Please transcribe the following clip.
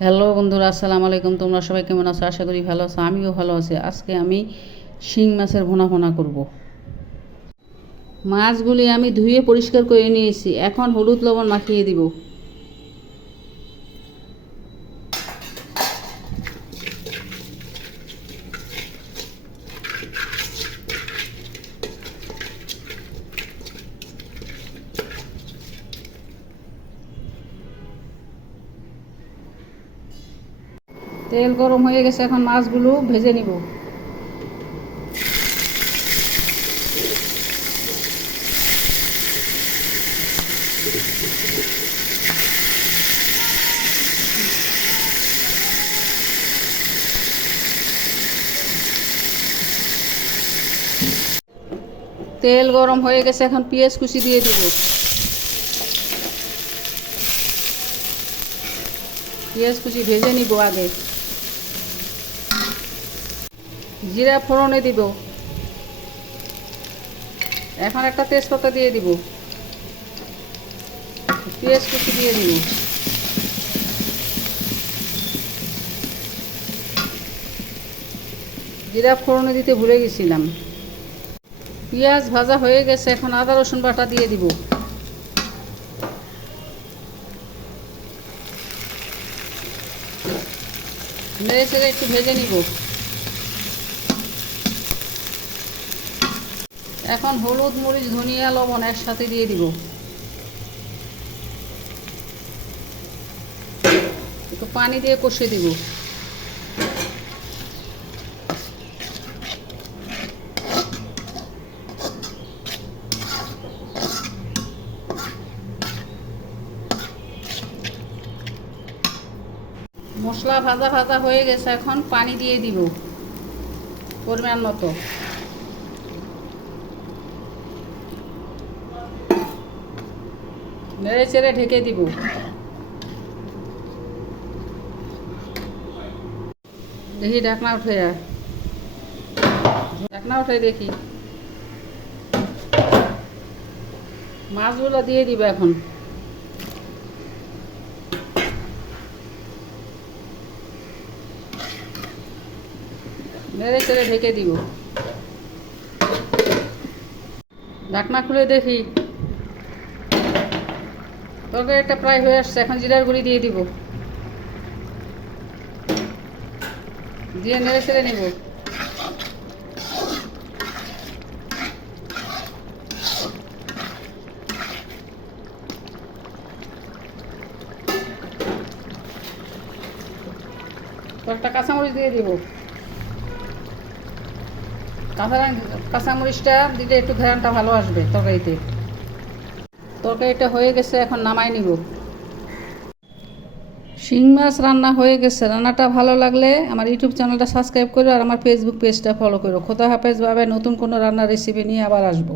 Hello বন্ধুরা, আসসালামু আলাইকুম। তোমরা সবাই কেমন আছো? আশা করি ভালো আছো, আমিও ভালো আছি। আজকে আমি শিং মাছের ভোনা ভোনা করব। মাছগুলি আমি ধুয়ে পরিষ্কার করে নিয়েছি। এখন হলুদ লবণ মাখিয়ে দিব। তেল গরম হয়ে গেছে, এখন মাছগুলো ভেজে নিব। তেল গরম হয়ে গেছে, এখন পেঁয়াজ কুচি দিয়ে দিব। পেঁয়াজ কুচি ভেজে নিব আগে। জিরা ফোড়নে দিব। এখন একটা তেজপাতা দিয়ে দিব। পেঁয়াজ কুচি দিয়ে দিব। জিরা ফোড়নে দিতে ভুলে গেছিলাম। পেঁয়াজ ভাজা হয়ে গেছে, এখন আদা, রসুন বাটা দিয়ে দিব। নেড়ে একটু ভেজে নিব। এখন হলুদ, মরিচ, ধনিয়া, লবণ একসাথে দিয়ে দিব। একটু পানি দিয়ে কষে দিব। মশলা ভাজা ভাজা হয়ে গেছে, এখন পানি দিয়ে দিব, পরিমাণ মতো। নেড়ে চেড়ে ঢেকে দিব। দেখি ঢাকনা উঠে ঢাকনা উঠে দেখি। মাছগুলো দিয়ে দিব এখন। নেড়ে চেড়ে ঢেকে দিব। ঢাকনা খুলে দেখি। তরকারিটা প্রায় হয়ে আসছে, এখন জিরার গুঁড়ি দিয়ে দিব। দিয়ে নেড়ে চেড়ে নিব। কয়েকটা কাঁচামরিচ দিয়ে দিব। কাঁচা কাঁচামরিচটা দিলে একটু ঘ্রানটা ভালো আসবে তরকারিতে। তরকারিটা হয়ে গেছে, এখন নামাই নিব। শিং মাছ রান্না হয়ে গেছে। রান্নাটা ভালো লাগলে আমার ইউটিউব চ্যানেলটা সাবস্ক্রাইব করো আর আমার ফেসবুক পেজটা ফলো করো। খোদা হাফেজ, ভাবে নতুন কোনো রান্নার রেসিপি নিয়ে আবার আসব।